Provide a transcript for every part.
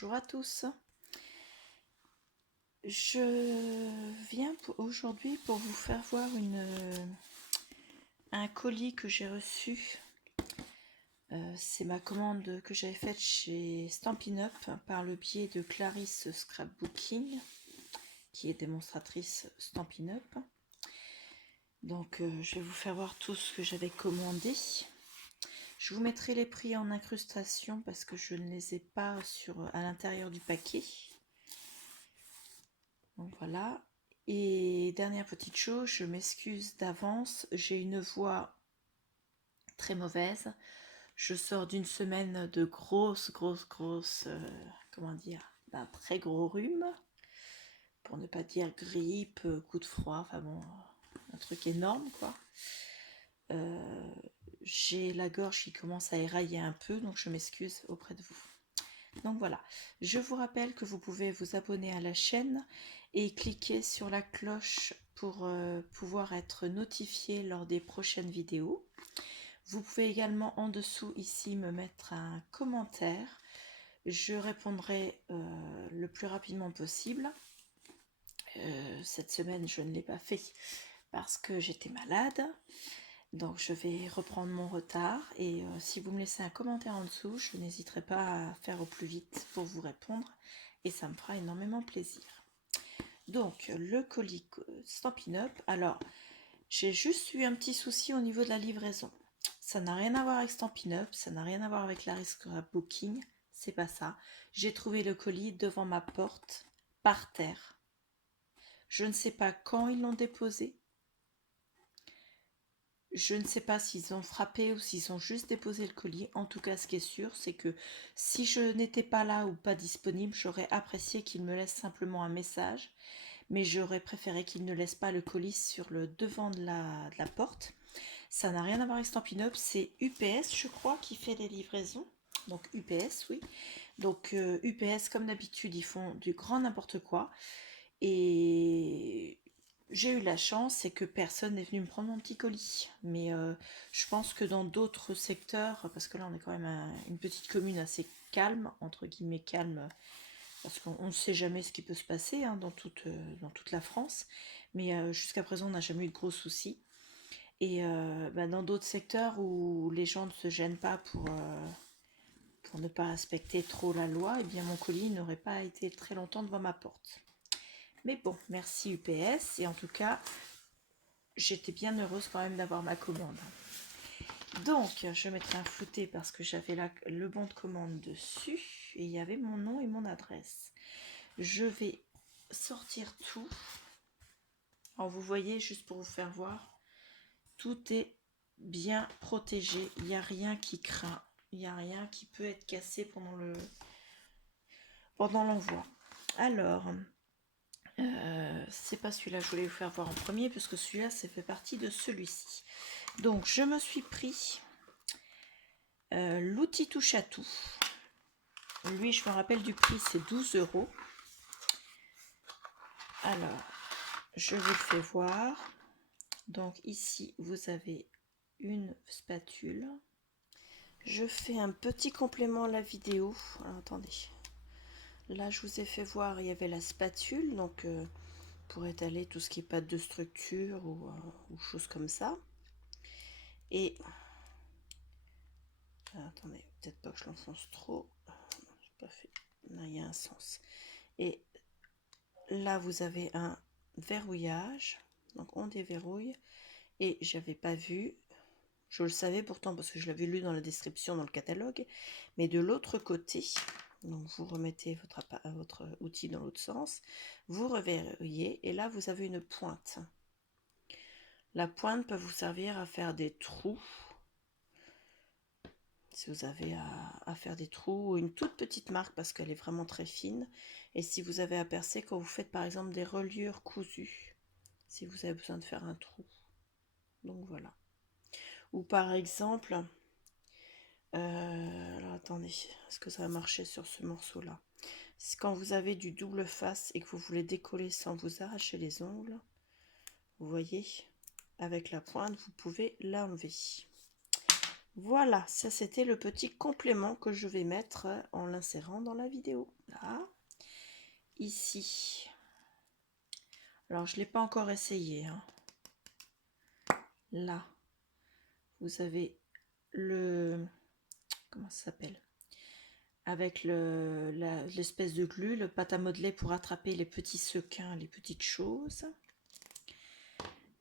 Bonjour à tous. Je viens aujourd'hui pour vous faire voir un colis que j'ai reçu. C'est ma commande que j'avais faite chez Stampin' Up par le biais de Clarisse Scrapbooking, qui est démonstratrice Stampin' Up. Donc je vais vous faire voir tout ce que j'avais commandé. Je vous mettrai les prix en incrustation parce que je ne les ai pas à l'intérieur du paquet. Donc voilà. Et dernière petite chose, je m'excuse d'avance, j'ai une voix très mauvaise. Je sors d'une semaine de comment dire, d'un très gros rhume, pour ne pas dire grippe, coup de froid, enfin bon, un truc énorme quoi. J'ai la gorge qui commence à érailler un peu, donc je m'excuse auprès de vous. Donc voilà, je vous rappelle que vous pouvez vous abonner à la chaîne et cliquer sur la cloche pour pouvoir être notifié lors des prochaines vidéos. Vous pouvez également en dessous ici me mettre un commentaire. Je répondrai le plus rapidement possible. Cette semaine, je ne l'ai pas fait parce que j'étais malade. Donc je vais reprendre mon retard et si vous me laissez un commentaire en dessous, je n'hésiterai pas à faire au plus vite pour vous répondre et ça me fera énormément plaisir. Donc le colis Stampin' Up, alors j'ai juste eu un petit souci au niveau de la livraison. Ça n'a rien à voir avec Stampin' Up, ça n'a rien à voir avec Clarisse Scrapbooking, c'est pas ça. J'ai trouvé le colis devant ma porte, par terre. Je ne sais pas quand ils l'ont déposé. Je ne sais pas s'ils ont frappé ou s'ils ont juste déposé le colis. En tout cas, ce qui est sûr, c'est que si je n'étais pas là ou pas disponible, j'aurais apprécié qu'ils me laissent simplement un message. Mais j'aurais préféré qu'ils ne laissent pas le colis sur le devant de la porte. Ça n'a rien à voir avec Stampin' Up, c'est UPS, je crois, qui fait les livraisons. Donc UPS, oui. Donc UPS, comme d'habitude, ils font du grand n'importe quoi. Et j'ai eu la chance, c'est que personne n'est venu me prendre mon petit colis. Mais je pense que dans d'autres secteurs, parce que là on est quand même une petite commune assez calme, entre guillemets calme, parce qu'on ne sait jamais ce qui peut se passer hein, dans toute la France. Mais jusqu'à présent on n'a jamais eu de gros soucis. Et dans d'autres secteurs où les gens ne se gênent pas pour ne pas respecter trop la loi, eh bien mon colis n'aurait pas été très longtemps devant ma porte. Mais bon, merci UPS. Et en tout cas, j'étais bien heureuse quand même d'avoir ma commande. Donc, je mettrai un flouté parce que j'avais le bon de commande dessus. Et il y avait mon nom et mon adresse. Je vais sortir tout. Alors, vous voyez, juste pour vous faire voir, tout est bien protégé. Il n'y a rien qui craint. Il n'y a rien qui peut être cassé pendant l'envoi. Alors... c'est pas celui-là que je voulais vous faire voir en premier, puisque celui-là, ça fait partie de celui-ci. Donc, je me suis pris l'outil touche à tout. Lui, je me rappelle du prix, c'est 12 €. Alors, je vous le fais voir. Donc, ici, vous avez une spatule. Je fais un petit complément à la vidéo. Alors, attendez. Là, je vous ai fait voir, il y avait la spatule, donc... pour étaler tout ce qui est pâte de structure ou choses comme ça. Et attendez, peut-être pas que je l'enfonce trop. J'ai pas fait. Là, il y a un sens. Et là, vous avez un verrouillage. Donc, on déverrouille. Et j'avais pas vu. Je le savais pourtant parce que je l'avais lu dans la description, dans le catalogue. Mais de l'autre côté, donc vous remettez votre outil dans l'autre sens. Vous reverrouillez. Et là, vous avez une pointe. La pointe peut vous servir à faire des trous. Si vous avez à faire des trous, ou une toute petite marque parce qu'elle est vraiment très fine. Et si vous avez à percer quand vous faites par exemple des reliures cousues, si vous avez besoin de faire un trou. Donc voilà. Ou par exemple, alors attendez, est-ce que ça va marcher sur ce morceau-là? Quand vous avez du double face et que vous voulez décoller sans vous arracher les ongles, vous voyez, avec la pointe, vous pouvez l'enlever. Voilà, ça c'était le petit complément que je vais mettre en l'insérant dans la vidéo. Là, ici. Alors, je ne l'ai pas encore essayé, hein. Là, vous avez le... Comment ça s'appelle? Avec l'espèce de glu, le pâte à modeler pour attraper les petits sequins, les petites choses.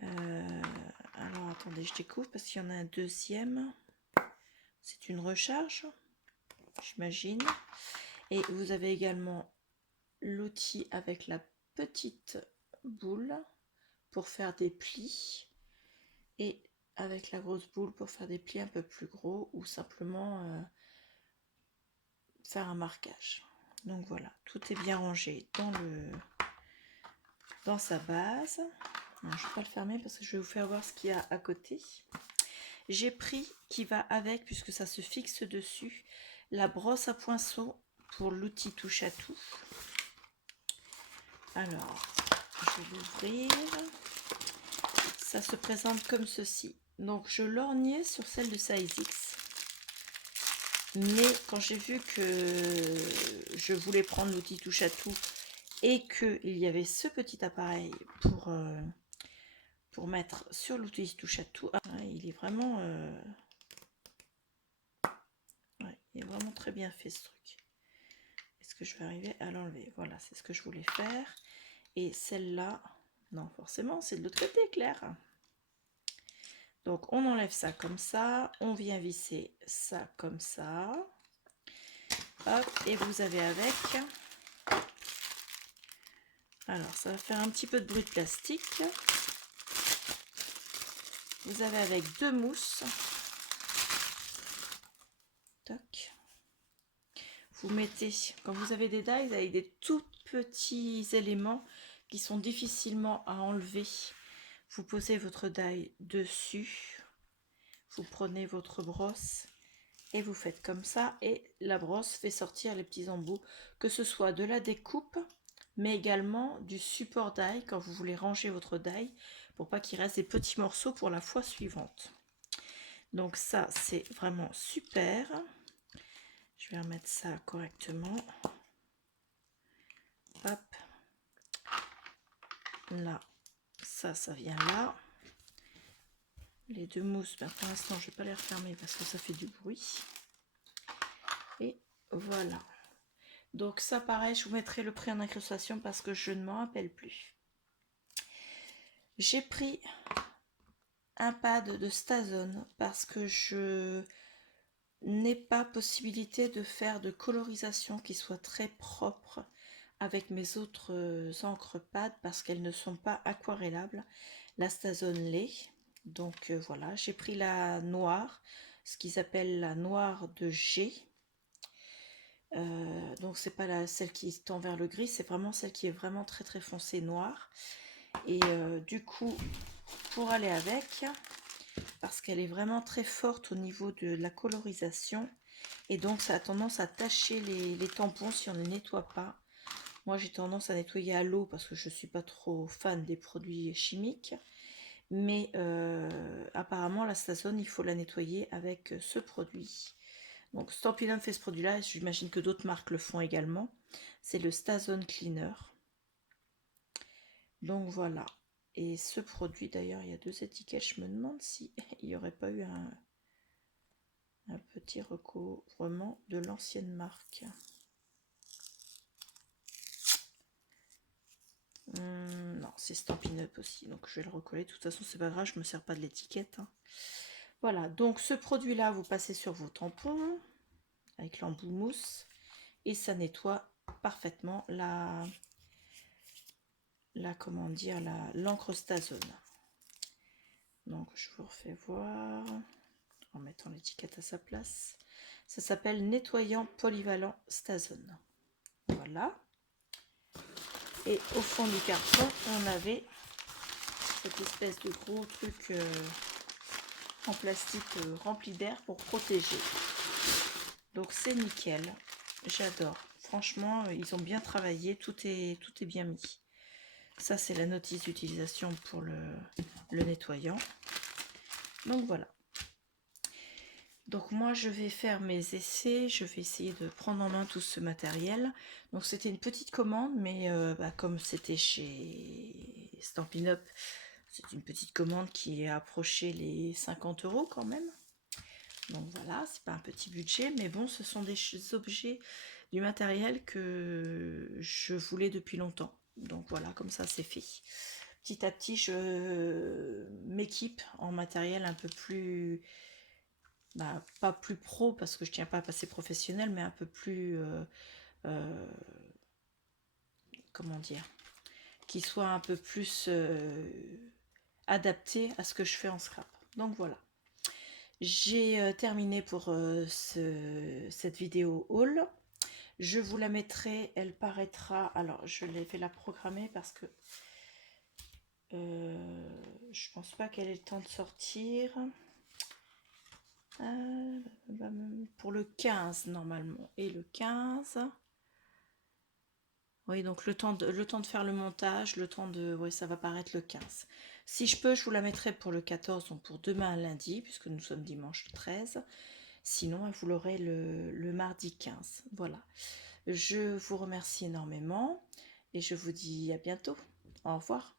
Alors, attendez, je découvre parce qu'il y en a un deuxième. C'est une recharge, j'imagine. Et vous avez également l'outil avec la petite boule pour faire des plis. Et avec la grosse boule pour faire des plis un peu plus gros ou simplement faire un marquage. Donc voilà, tout est bien rangé dans sa base. Alors, je ne vais pas le fermer parce que je vais vous faire voir ce qu'il y a à côté. J'ai pris qui va avec, puisque ça se fixe dessus, la brosse à poinçon pour l'outil touche à tout. Alors, je vais l'ouvrir. Ça se présente comme ceci. Donc, je lorgnais sur celle de size X. Mais quand j'ai vu que je voulais prendre l'outil touche à tout et qu'il y avait ce petit appareil pour mettre sur l'outil touche à tout, il est vraiment il est vraiment très bien fait ce truc. Est-ce que je vais arriver à l'enlever? Voilà, c'est ce que je voulais faire. Et celle-là, non, forcément, c'est de l'autre côté, Claire. Donc, on enlève ça comme ça. On vient visser ça comme ça. Hop, et vous avez avec... Alors, ça va faire un petit peu de bruit de plastique. Vous avez avec deux mousses. Toc. Vous mettez, quand vous avez des dies avec des tout petits éléments qui sont difficilement à enlever, vous posez votre die dessus, vous prenez votre brosse et vous faites comme ça et la brosse fait sortir les petits embouts, que ce soit de la découpe mais également du support die quand vous voulez ranger votre die pour pas qu'il reste des petits morceaux pour la fois suivante. Donc ça c'est vraiment super. Je vais remettre ça correctement. Hop. Là, ça vient là. Les deux mousses, ben pour l'instant, je ne vais pas les refermer parce que ça fait du bruit. Et voilà. Donc ça, pareil, je vous mettrai le prix en incrustation parce que je ne m'en rappelle plus. J'ai pris un pad de Stazone parce que je n'ai pas possibilité de faire de colorisation qui soit très propre avec mes autres encres pad parce qu'elles ne sont pas aquarellables. La Stazone l'est. Donc voilà, j'ai pris la noire, ce qu'ils appellent la noire de G. Donc c'est pas celle qui tend vers le gris, c'est vraiment celle qui est vraiment très très foncée noire. Et du coup, pour aller avec, parce qu'elle est vraiment très forte au niveau de la colorisation, et donc ça a tendance à tacher les tampons si on ne les nettoie pas. Moi j'ai tendance à nettoyer à l'eau parce que je ne suis pas trop fan des produits chimiques. Mais apparemment la Stazone, il faut la nettoyer avec ce produit. Donc Stampin' fait ce produit là, et j'imagine que d'autres marques le font également. C'est le Stazone Cleaner. Donc voilà. Et ce produit d'ailleurs, il y a deux étiquettes. Je me demande si il n'y aurait pas eu un petit recouvrement de l'ancienne marque. Non, c'est Stampin' Up aussi, donc je vais le recoller. De toute façon, c'est pas grave, je me sers pas de l'étiquette. Voilà, donc ce produit-là, vous passez sur vos tampons avec l'embout mousse et ça nettoie parfaitement comment dire, l'encre Stazone. Donc je vous refais voir en mettant l'étiquette à sa place. Ça s'appelle nettoyant polyvalent Stazone. Voilà. Et au fond du carton, on avait cette espèce de gros truc en plastique rempli d'air pour protéger. Donc c'est nickel, j'adore. Franchement, ils ont bien travaillé, tout est bien mis. Ça, c'est la notice d'utilisation pour le nettoyant. Donc voilà. Donc moi je vais faire mes essais, je vais essayer de prendre en main tout ce matériel. Donc c'était une petite commande, mais comme c'était chez Stampin' Up, c'est une petite commande qui a approché les 50 € quand même. Donc voilà, c'est pas un petit budget, mais bon, ce sont des objets, du matériel que je voulais depuis longtemps. Donc voilà, comme ça c'est fait. Petit à petit, je m'équipe en matériel un peu plus, pas plus pro parce que je tiens pas à passer professionnel, mais un peu plus, euh, comment dire, qui soit un peu plus adapté à ce que je fais en scrap. Donc voilà. J'ai terminé pour cette vidéo haul. Je vous la mettrai, elle paraîtra. Alors, je vais la programmer parce que je pense pas qu'elle ait le temps de sortir. Pour le 15 normalement. Et le 15. Oui, donc le temps de faire le montage, le temps de. Oui, ça va paraître le 15. Si je peux, je vous la mettrai pour le 14, donc pour demain lundi, puisque nous sommes dimanche 13. Sinon, vous l'aurez le mardi 15. Voilà. Je vous remercie énormément et je vous dis à bientôt. Au revoir.